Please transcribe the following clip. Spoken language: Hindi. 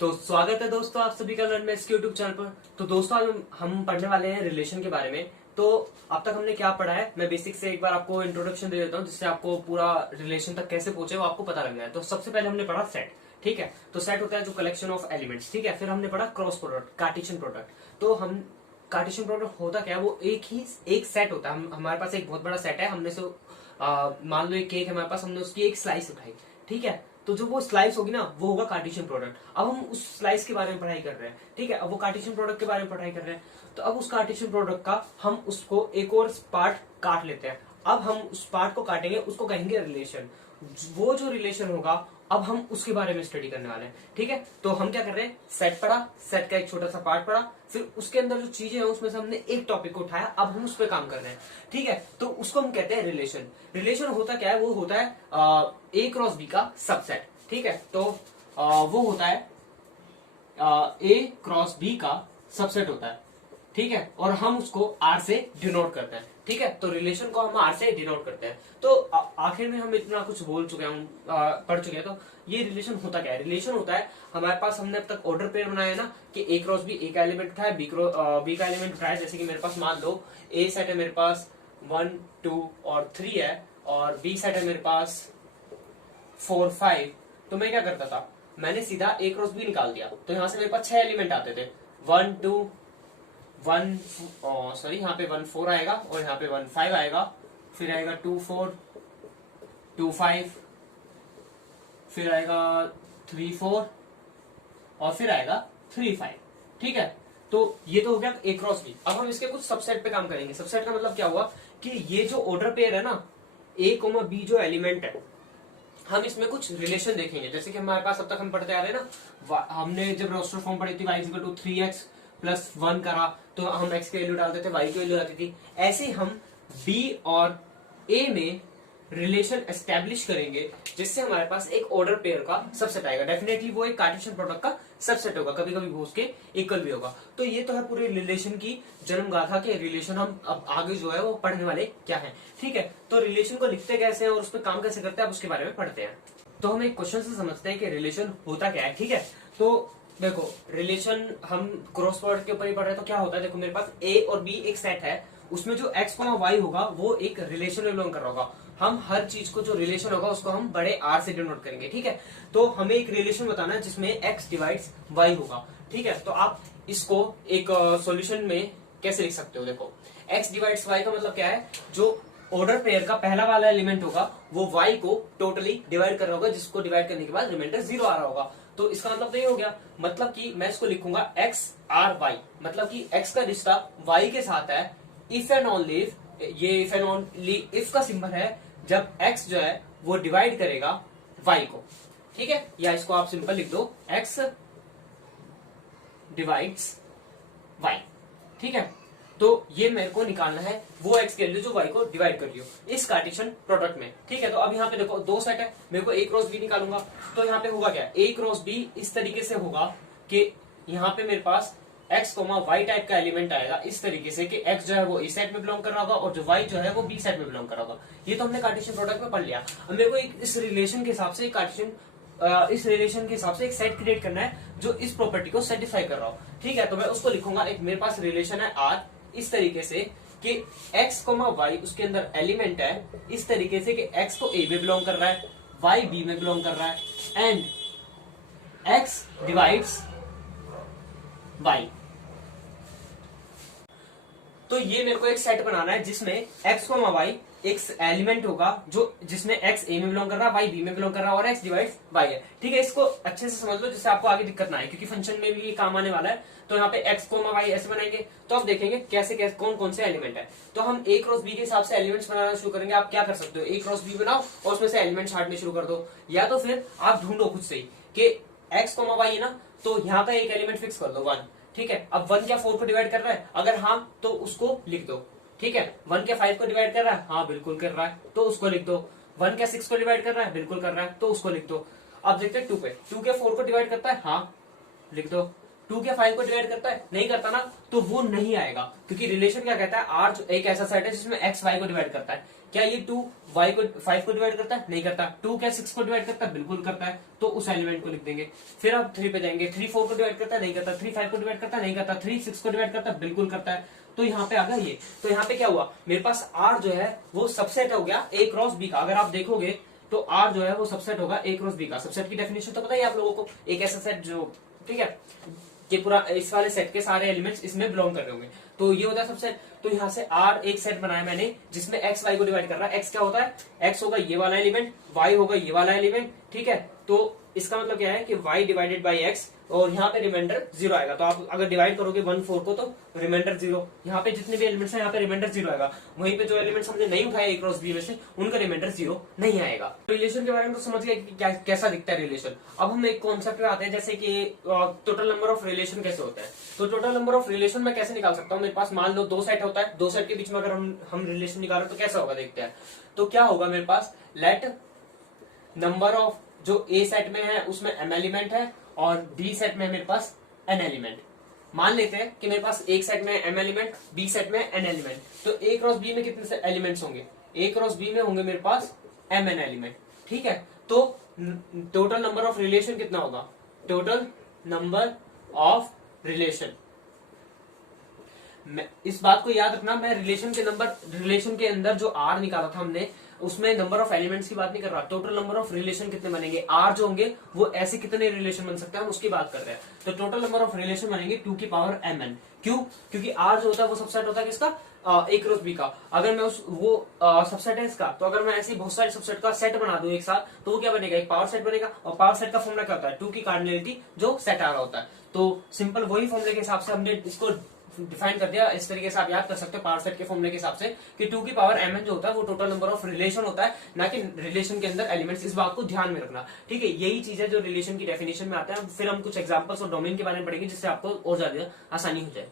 तो स्वागत है दोस्तों आप सभी का लर्न मैथ्स के यूट्यूब चैनल पर। तो दोस्तों आज हम पढ़ने वाले हैं रिलेशन के बारे में। तो अब तक हमने क्या पढ़ा है, मैं बेसिक से एक बार आपको इंट्रोडक्शन दे देता हूँ जिससे आपको पूरा रिलेशन तक कैसे पहुंचे वो आपको पता लग जाए। तो सबसे पहले हमने पढ़ा सेट, ठीक है। तो सेट होता है जो कलेक्शन ऑफ एलिमेंट्स, ठीक है। फिर हमने पढ़ा क्रॉस प्रोडक्ट, कार्टेशियन प्रोडक्ट। तो हम कार्टेशियन प्रोडक्ट होता क्या है, वो एक सेट होता है। हमारे पास एक बहुत बड़ा सेट है, हमने से मान लो एक केक है हमारे पास, हमने उसकी एक स्लाइस उठाई, ठीक है। तो जो वो स्लाइस होगी ना वो होगा कार्टेशियन प्रोडक्ट। अब हम उस स्लाइस के बारे में पढ़ाई कर रहे हैं, ठीक है। अब वो कार्टेशियन प्रोडक्ट के बारे में पढ़ाई कर रहे हैं, तो अब उस कार्टेशियन प्रोडक्ट का हम उसको एक और पार्ट काट लेते हैं। अब हम उस पार्ट को काटेंगे, उसको कहेंगे रिलेशन। वो जो रिलेशन होगा अब हम उसके बारे में स्टडी करने वाले हैं, ठीक है। तो हम क्या कर रहे हैं, सेट पढ़ा, सेट का एक छोटा सा पार्ट पढ़ा, फिर उसके अंदर जो चीजें हैं उसमें से हमने एक टॉपिक को उठाया, अब हम उस पर काम कर रहे हैं, ठीक है। तो उसको हम कहते हैं रिलेशन। रिलेशन होता क्या है, वो होता है ए क्रॉस बी का सबसेट, ठीक है। तो वो होता है ए क्रॉस बी का सबसेट होता है, ठीक है। और हम उसको आर से डिनोट करते हैं, ठीक है। तो रिलेशन को हम आर से डिनोट करते हैं। तो आखिर में हम इतना कुछ बोल चुके हैं, पढ़ चुके हैं। तो ये रिलेशन होता क्या है, रिलेशन होता है हमारे पास, हमने अब तक ऑर्डर पेयर बनाया है ना कि ए क्रॉस बी, ए का एलिमेंट उठाया, बी का एलिमेंट उठाया। जैसे कि मेरे पास मान लो ए सेट है मेरे पास 1 2 और 3 है, और बी सेट है मेरे पास 4 5। तो मैं क्या करता था, मैंने सीधा ए क्रॉस बी निकाल दिया। तो यहां से मेरे पास 6 एलिमेंट आते थे, 1 2 1 सॉरी यहाँ पे 1 4 आएगा, और यहाँ पे 1 5 आएगा, फिर आएगा 2 4 2 5, फिर आएगा 3 4, और फिर आएगा 3 5, ठीक है। तो ये तो हो गया ए क्रॉस बी। अब हम इसके कुछ सबसेट पे काम करेंगे। सबसेट का मतलब क्या हुआ कि ये जो ऑर्डर पेयर है ना, ए कोमा बी जो एलिमेंट है, हम इसमें कुछ रिलेशन देखेंगे। जैसे कि हमारे पास अब तक हम पढ़ते आ रहे हैं ना, हमने जब रोस्टर फॉर्म पढ़ी थी y 3x प्लस 1 करा, तो हम x की वैल्यू डालते थे, y की वैल्यू आती थी। ऐसे हम b और a में रिलेशन एस्टेब्लिश करेंगे, जिससे हमारे पास एक ऑर्डर पेयर का सबसेट आएगा। डेफिनेटली वो एक कार्टेशियन प्रोडक्ट का सबसेट होगा, कभी कभी वो उसके इक्वल भी होगा। तो ये तो है पूरे रिलेशन की जन्म गाथा के रिलेशन। हम अब आगे जो है वो पढ़ने वाले क्या है, ठीक है। तो रिलेशन को लिखते कैसे हैं और उस पर काम कैसे करते हैं, अब उसके बारे में पढ़ते हैं। तो हम एक क्वेश्चन से समझते हैं कि रिलेशन होता क्या है, ठीक है। तो देखो, रिलेशन हम क्रॉस प्रोडक्ट के ऊपर ही पढ़ रहे हैं। तो क्या होता है, देखो मेरे पास ए और बी एक सेट है, उसमें जो एक्स वाई होगा वो एक रिलेशन में बिलोंग कर रहा होगा। हम हर चीज को जो रिलेशन होगा उसको हम बड़े आर से डिनोट करेंगे, ठीक है। तो हमें एक रिलेशन बताना है जिसमें एक्स डिवाइड्स वाई होगा, ठीक है। तो आप इसको एक सॉल्यूशन में कैसे लिख सकते हो, देखो एक्स डिवाइड्स वाई का मतलब क्या है, जो ऑर्डर पेयर का पहला वाला एलिमेंट होगा वो y को टोटली डिवाइड कर रहा होगा, जिसको डिवाइड करने के बाद रिमाइंडर 0 आ रहा होगा। तो इसका मतलब तो ये हो गया, मतलब कि मैं इसको लिखूंगा x r y, मतलब कि x का रिश्ता y के साथ है इफ एंड ओनली इफ, ये इफ एंड ओनली इफ का सिंबल है जब x जो है वो डिवाइड करेगा y को, ठीक है। या इसको आप सिंपल लिख दो, x डिवाइड्स y, ठीक है। तो ये मेरे को निकालना है वो x की वैल्यू जो y को डिवाइड कर रही हो इस कार्टेशियन प्रोडक्ट में, ठीक है। तो अब यहाँ पे देखो दो सेट है, मेरे को a क्रॉस b निकालूंगा। तो यहाँ पे होगा क्या, a क्रॉस b इस तरीके से होगा कि यहाँ पे मेरे पास x y टाइप का एलिमेंट आएगा इस तरीके से कि x जो है वो इस सेट में बिलोंग कर रहा होगा और जो y जो है वो b सेट में बिलोंग कर रहा होगा। ये तो हमने कार्टेशियन प्रोडक्ट में पढ़ लिया। अब मेरे को इस रिलेशन के हिसाब से इस रिलेशन के हिसाब से एक सेट क्रिएट करना है जो इस प्रॉपर्टी को सेटिस्फाई कर रहा हो, ठीक है। तो मैं उसको लिखूंगा, एक मेरे पास रिलेशन है R इस तरीके से कि x, y उसके अंदर एलिमेंट है इस तरीके से कि x तो a में बिलोंग कर रहा है, y b में बिलोंग कर रहा है, एंड x डिवाइड्स y। तो ये मेरे को एक सेट बनाना है जिसमें x, y एक एलिमेंट होगा जो जिसमें x a में बिलोंग कर रहा है, y b में बिलोंग कर रहा है और x डिवाइड्स y है, ठीक है। इसको अच्छे से समझ लो जिससे आपको आगे दिक्कत ना आए, क्योंकि फंक्शन में भी ये काम आने वाला है। तो यहाँ पे x, y ऐसे बनाएंगे। तो अब देखेंगे कैसे कैसे कौन कौन से एलिमेंट है। तो हम a क्रॉस b के हिसाब से एलिमेंट्स बनाना शुरू करेंगे। आप क्या कर सकते हो, a क्रॉस b बनाओ और उसमें से एलिमेंट्स छांटने शुरू कर दो, या तो फिर आप ढूंढो खुद से ही कि x, y है ना, तो यहाँ का एक एलिमेंट फिक्स कर दो 1, ठीक है। अब 1 क्या 4 को डिवाइड कर रहा है, अगर हाँ तो उसको लिख दो, ठीक है। 1 क्या 5 को डिवाइड कर रहा है, हाँ बिल्कुल कर रहा है, तो उसको लिख दो। 1 क्या 6 को डिवाइड कर रहा है, बिल्कुल कर रहा है, तो उसको लिख दो। अब देखते हैं 2 पे, 2 क्या 4 को डिवाइड करता है, हाँ लिख दो। टू क्या 5 को डिवाइड करता है? नहीं करता ना, तो वो नहीं आएगा, क्योंकि रिलेशन क्या कहता है, आर एक ऐसा सेट है जिसमें एक्स वाई को डिवाइड करता है। क्या ये 2 वाई को 5 को डिवाइड करता है? नहीं करता। 2 क्या 6 को डिवाइड करता है? बिल्कुल करता है, तो उस एलिमेंट को लिख देंगे। फिर आप 3 पे जाएंगे, 3 4 को डिवाइड करता है? नहीं करता। 3 5 को डिवाइड करता है? नहीं करता। 3 6 को डिवाइड करता है? बिल्कुल करता है। तो यहाँ पे आ गया ये। तो यहाँ पे क्या हुआ, मेरे पास आर जो है वो सबसेट हो गया ए क्रॉस बी का। अगर आप देखोगे तो आर जो है वो सबसेट होगा ए क्रॉस बी का। सबसेट की डेफिनेशन तो पता ही आप लोगों को, एक ऐसा सेट जो, ठीक है, कि पूरा इस वाले सेट के सारे एलिमेंट्स इसमें बिलोंग कर रहे होंगे, तो ये होता है सबसेट। तो यहाँ से आर एक सेट बनाया मैंने जिसमें एक्स वाई को डिवाइड कर रहा है। एक्स क्या होता है? एक्स होगा ये वाला एलिमेंट, वाई होगा ये वाला एलिमेंट, ठीक है। तो इसका मतलब क्या है कि y डिवाइडेड बाई एक्स, और यहाँ पे रिमाइंडर 0 आएगा। तो आप अगर डिवाइड करोगे 1 4 को तो रिमाइंडर 0, यहाँ पे जितने भी एलिमेंट्स हैं यहाँ पे रिमाइंडर 0 आएगा। वहीं पे जो एलिमेंट्स हमने नहीं उठाए ए क्रॉस बी में से, उनका रिमाइंडर 0 नहीं आएगा। रिलेशन के बारे में तो समझ गए कि कैसा दिखता है रिलेशन। अब हम एक कॉन्सेप्ट पे आते हैं, जैसे कि टोटल नंबर ऑफ रिलेशन कैसे होता है। तो टोटल नंबर ऑफ रिलेशन मैं कैसे निकाल सकता हूँ? मेरे पास मान लो 2 सेट होता है, 2 सेट के बीच में अगर हम रिलेशन निकालें तो कैसा होगा, देखते हैं। तो क्या होगा मेरे पास, लेट नंबर ऑफ, जो ए सेट में है उसमें m एलिमेंट है और बी सेट में मेरे पास n एलिमेंट। मान लेते हैं कि मेरे पास एक सेट में m एलिमेंट, बी सेट में n एलिमेंट। तो ए क्रॉस बी में कितने एलिमेंट्स होंगे? ए क्रॉस बी में होंगे मेरे पास m n एलिमेंट, ठीक है। तो टोटल नंबर ऑफ रिलेशन कितना होगा? टोटल नंबर ऑफ रिलेशन, इस बात को याद रखना, मैं रिलेशन के अंदर जो आर निकाला था हमने, उसमें नंबर ऑफ एलिमेंट्स की बात नहीं कर रहा। टोटल नंबर ऑफ रिलेशन कितने बनेंगे, आर जो होंगे वो ऐसे कितने रिलेशन बन सकते हैं, हम उसकी बात कर रहे हैं। तो टोटल नंबर ऑफ रिलेशन बनेंगे 2 की पावर mn। क्यों? क्योंकि आर जो होता है वो सबसेट होता है किसका? ए क्रॉस बी का। अगर मैं वो सबसेट है इसका, तो अगर मैं ऐसे बहुत सारे सबसेट का सेट बना दूं एक साथ, तो वो क्या बनेगा? एक पावर सेट बनेगा। और पावर सेट का फॉर्मूला क्या होता है? 2 की कार्डिनलिटी जो सेट आ रहा होता है। तो सिंपल वही फॉर्मूले के हिसाब से हमने इसको डिफाइन कर दिया। इस तरीके से आप याद कर सकते हो पावर सेट के फॉर्मूले के हिसाब से कि 2 की पावर mn जो होता है वो टोटल नंबर ऑफ रिलेशन होता है, ना कि रिलेशन के अंदर एलिमेंट्स। इस बात को ध्यान में रखना, ठीक है। यही चीज है जो रिलेशन की डेफिनेशन में आता है। फिर हम कुछ एग्जांपल्स और डोमेन के बारे में पढ़ेंगे, जिससे आपको और ज्यादा आसानी हो जाए।